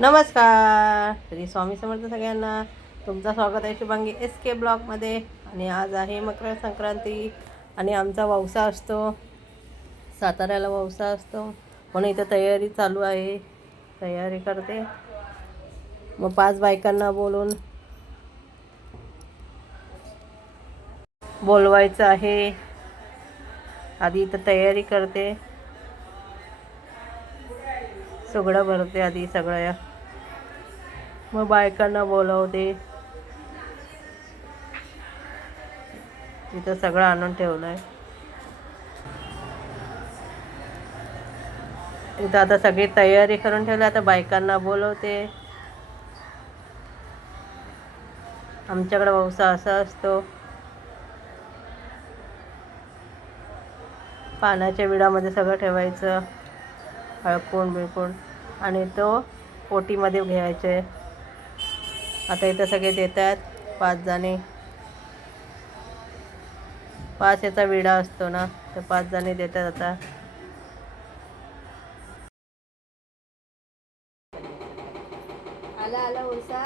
नमस्कार. श्री स्वामी समर्थ सगळ्यांना तुमचं स्वागत आहे शुभांगी एस के ब्लॉगमध्ये आणि आज आहे मकर संक्रांती आणि आमचा वौसा असतो. साताऱ्याला वावसा असतो. म्हणून इथं तयारी चालू आहे. तयारी करते. मग पाच बायकांना बोलून बोलवायचं आहे. आधी इथं तयारी करते. सगळं भरते आधी सगळ्या. मग बायकांना बोलवते. तिथं सगळं आणून ठेवलं आहे इथं आता सगळी तयारी करून ठेवली आता बायकांना बोलवते. आमच्याकडे वौसा असा असतो. पाण्याच्या विडामध्ये सगळं ठेवायचं हळकून बिळकून आणि तो पोटीमध्ये घ्यायचे. आता इथं सगळे देतात. पाच जणी. पाच याचा विडा असतो ना तर पाच जणी देतात आता. आला आला ओसा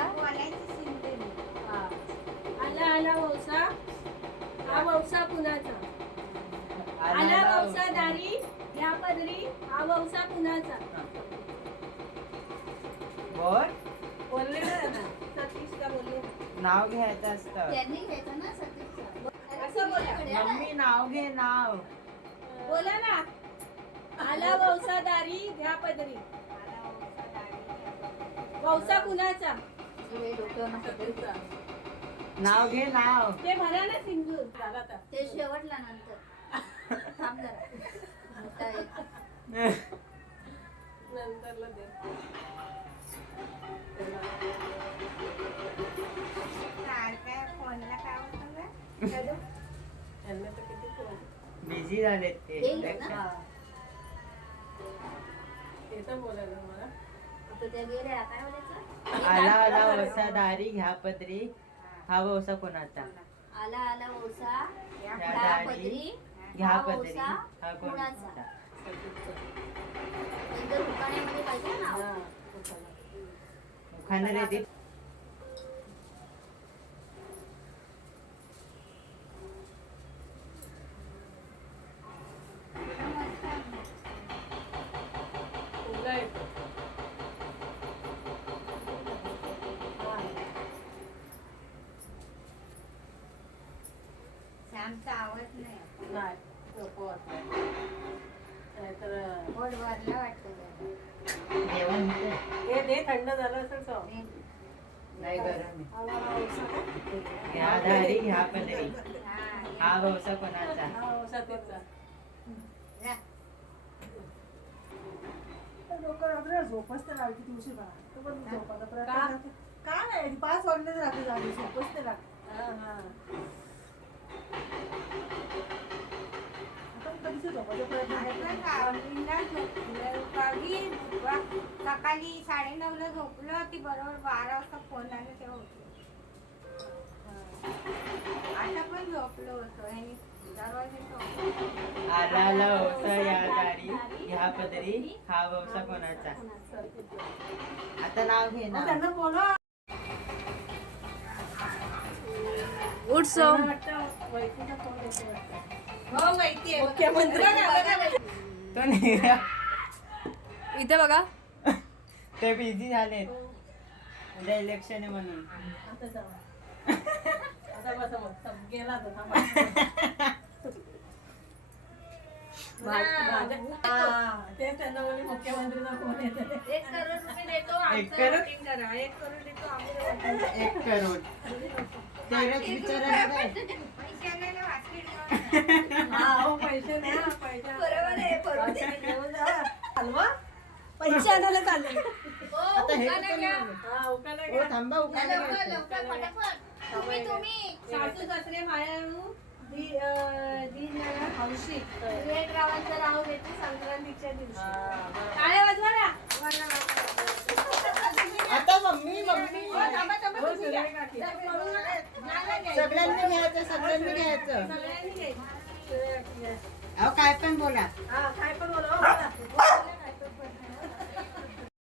आला आला वौसा हा वौसा कुणाचा? आला वौसा दारी या पदरी हा वौसा कुणाचा? बोल. बोलले ना दादा सतीश का बोलले. नाव घ्यायचं असतं. त्यांनी घ्यायचं ना सतीशचा असं बोला. मम्मी नाव घे नाव. बोला ना. आला वौसा दारी घ्या पदरी. वौसा कुणाचा. नाव घे नाव. ते म्हणा ना सिंधू. झाला. ते शेवटला नंतर. थांब जरा. मोठा आहे. बिझी झालेत ते घे ना. ते तर बोलायला मला आता त्या गेल्या काय बोलायचं आला आला वसा दारी घ्या पदरी हा वसा कोणाचा आला आला ओसा पदरी घ्या हा पदरी ओसा हा कुणाचा कोणाचा नंतर दुकानामध्ये पाहिजे ना हा खाणार आहे ते श्यामचा आवाज नाही नाही नको वाटलं नाहीतर बोल वरला वाटतं. जेवण? हे दे थंड झालं असेल सो नाही गरम? घ्या दारी घ्या पदरी हा, हा वसा कोणाचा हा वौसा तिचा या. लोक रात्री झोपच तर लागली तुळशी बघा तो पण झोपायचा प्रयत्न का? करते. काय नाही पाच वाजले तर रात्री झाली झोपच ते लागते सकाळी साडे नऊ ला झोपलं ती बरोबर बारा वाजता फोन आला तेव्हा उठलो. आता पण झोपलो होतो आणि आला या दारी पदरी हा कोणाचा? आता नाव घे ना. आहे. मुख्यमंत्री. तो निघा. इथे बघा. ते बिझी झालेत उद्या इलेक्शन आहे म्हणून. तो हा, ते एक करोड देतो. देतो तेरच विचारायचं घेऊन हा हो पैसे नाही हा, पैसे बरोबर आहे, बरोबर आहे. पैसे आणायला चालले आता हे घ्या. हा उकाला ओ घ्या. थांबा या उखाणे लवकर, घे. लवकर, फटाफट. तुम्ही तुम्ही. सासू सासरे मायाळू दी अं, दीन हौशी. एक गावाचं नाव घेते संक्रांतीच्या दिवशी. टाळ्या वाजवा ना. आता मम्मी मम्मी. थांबा, थांबा, हो, तुम्ही घ्या. सूर्यकाठी. जर पळून आले, नाही घ्यायचं. सगळ्यांनी घ्यायचं सगळ्यांनी घ्यायचं. अहो काय पण बोला हा काय पण बोला हो, बोला.